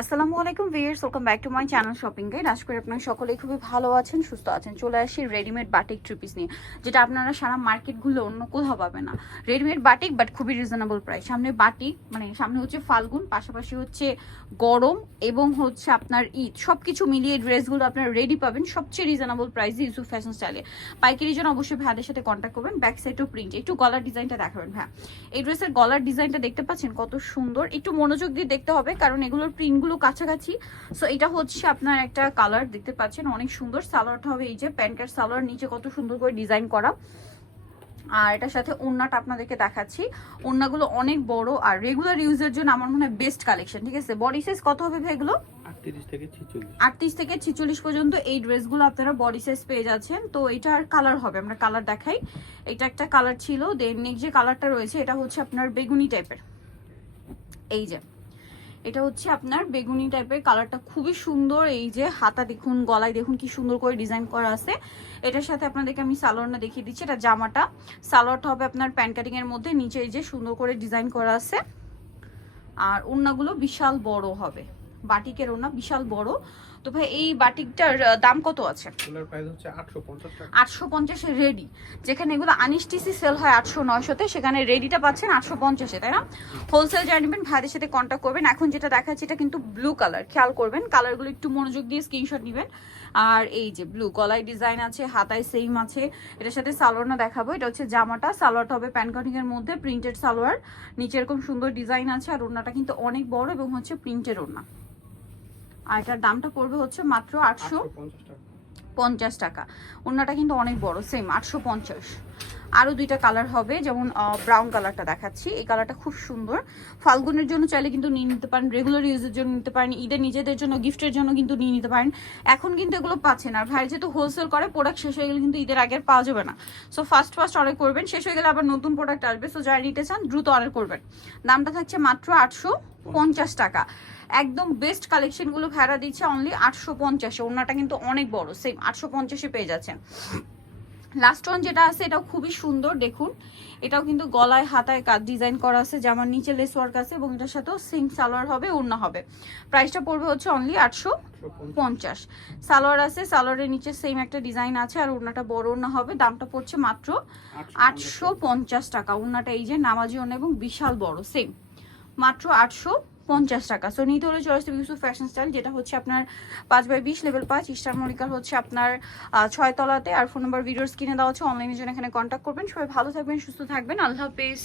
আসসালামু আলাইকুম viewers, welcome back to my channel shopping guide. আশা করি আপনারা সকলেই খুবই ভালো আছেন, সুস্থ আছেন। চলে আসি রেডিমেড বাটিক থ্রি পিস নিয়ে, যেটা আপনারা সারা মার্কেটগুলো অন্য কোথাও পাবেন না। রেডিমেড বাটিক বাট খুবই রিজনেবল প্রাইস। সামনে বাটিক মানে সামনে হচ্ছে ফাল্গুন, পাশাপাশি হচ্ছে গরম এবং হচ্ছে আপনার ঈদ, সব কিছু মিলিয়ে ড্রেসগুলো আপনারা রেডি পাবেন সবচেয়ে রিজনেবল প্রাইসে ইউসুফ ফ্যাশন স্টাইলে। পাইকারির জন্য অবশ্যই ভাইদের সাথে কন্ট্যাক্ট করবেন। ব্যাক সাইডও প্রিন্ট, একটু গলার ডিজাইনটা দেখাবেন ভাই। এই ড্রেসের গলার ডিজাইনটা দেখতে পাচ্ছেন কত সুন্দর, একটু মনোযোগ দিয়ে দেখতে হবে কারণ এগুলোর প্রিন্টগুলো কাছাকাছি। সো এটা হচ্ছে আপনার একটা কালার দেখতে পাচ্ছেন, অনেক সুন্দর। সালোয়ারটা হবে এই যে প্যান্টের সালোয়ার, নিচে কত সুন্দর করে ডিজাইন করা। আর এটার সাথে ওড়নাটা আপনাদেরকে দেখাচ্ছি। ওড়নাগুলো অনেক বড় আর রেগুলার ইউজের জন্য আমার মনে হয় বেস্ট কালেকশন। ঠিক আছে, বডি সাইজ কত হবে ভাই এগুলো? 38 থেকে 46 পর্যন্ত এই ড্রেসগুলো আপনারা বডি সাইজ পেয়ে যাচ্ছেন। তো এটার কালার হবে, আমরা কালার দেখাই। এটা একটা কালার ছিল, দেন নেক্সট যে কালারটা রয়েছে এটা হচ্ছে আপনার বেগুনি টাইপের। এই যে এটা হচ্ছে আপনার বেগুনি টাইপের কালারটা, খুবই সুন্দর। এই যে হাতা দেখুন, গলায় দেখুন কি সুন্দর করে ডিজাইন করা আছে। এটার সাথে আপনাদেরকে আমি সালোয়ারটা দেখিয়ে দিচ্ছি। এটা জামাটা, সালোয়ারটা হবে আপনার প্যান্ট কাটিং এর মধ্যে, নিচে এই যে সুন্দর করে ডিজাইন করা আছে। আর ওড়নাগুলো বিশাল বড় হবে, বাটিকের ওড়না বিশাল বড়। তো ভাই এই বাটিকটার দাম কত আছে? এগুলোর প্রাইস হচ্ছে 850 টাকা। 850 এর রেডি, যেখানে এগুলো আনস্টিচি সেল হয় 800-900 তে, সেখানে রেডিটা পাচ্ছেন 850 এ, তাই না? হোলসেল যারা নেবেন ভাইদের সাথে কন্ট্যাক্ট করবেন। এখন যেটা দেখাচ্ছি এটা কিন্তু ব্লু কালার, খেয়াল করবেন কালারগুলো একটু মনোযোগ দিয়ে স্ক্রিনশট নেবেন। আর এই যে ব্লু, গলায় ডিজাইন আছে, হাতায় সেম আছে। এটার সাথে সালোয়ারটা দেখাবো। এটা হচ্ছে জামাটা, সালোয়ারটা হবে প্যান্ট কাটিং এর মধ্যে, প্রিন্টেড সালোয়ার, নিচে এরকম সুন্দর ডিজাইন আছে। আর ওড়নাটা কিন্তু অনেক বড় এবং হচ্ছে প্রিন্টেড ওড়না। আর এটার দামটা পড়বে হচ্ছে মাত্র 850 টাকা। ওড়নাটা কিন্তু অনেক বড়, সেম 850। আরও দুইটা কালার হবে, যেমন ব্রাউন কালারটা দেখাচ্ছি। এই কালারটা খুব সুন্দর। ফাল্গুনের জন্য চাইলে কিন্তু নিয়ে নিতে পারেন, রেগুলার ইউজের জন্য নিতে পারেন, ঈদের নিজেদের জন্য গিফটের জন্য কিন্তু নিয়ে নিতে পারেন। এখন কিন্তু এগুলো পাচ্ছেন। আর ভাই যেহেতু হোলসেল করে, প্রোডাক্ট শেষ হয়ে গেলে কিন্তু ঈদের আগে পাওয়া যাবে না। সো ফার্স্ট অর্ডার করবেন, শেষ হয়ে গেলে আবার নতুন প্রোডাক্ট আসবে। সো যারা নিতে চান দ্রুত অর্ডার করবেন। দামটা থাকছে মাত্র 850 টাকা। একদম বেস্ট কালেকশনগুলো ভাড়া দিচ্ছে অনলি 850-এ। ওড়নাটা কিন্তু অনেক বড়, সেম 850-এ পেয়ে যাচ্ছেন। লাস্ট ওয়ান যেটা আছে এটাও খুবই সুন্দর, দেখুন এটাও কিন্তু গলায় হাতায় কাজ ডিজাইন করা আছে, জামার নিচে লেস ওয়ার্ক আছে এবং এটার সাথেও সেম সালোয়ার হবে, ওড়না হবে। প্রাইসটা পড়বে হচ্ছে অনলি 850। সালোয়ার আছে, সালোয়ারের নিচে সেম একটা ডিজাইন আছে আর ওড়নাটা বড় ওড়না হবে। দামটা পড়ছে মাত্র 850 টাকা। ওড়নাটা এই যে নামাজি ওড়না এবং বিশাল বড়, সেম মাত্র 850 টাকা। সো নিতে হলে চলে আসতে ইউসুফ ফ্যাশন স্টাইল, যেটা হচ্ছে আপনার 5/20 লেভেল 5 ইস্টার মনিকার হচ্ছে আপনার 6 তলাতে। আর ফোন নাম্বার ভিডিওর স্ক্রিনে দেওয়া হচ্ছে, অনলাইনের জন্য এখানে কন্ট্যাক্ট করবেন। সবাই ভালো থাকবেন, সুস্থ থাকবেন, আল্লাহ হাফেজ।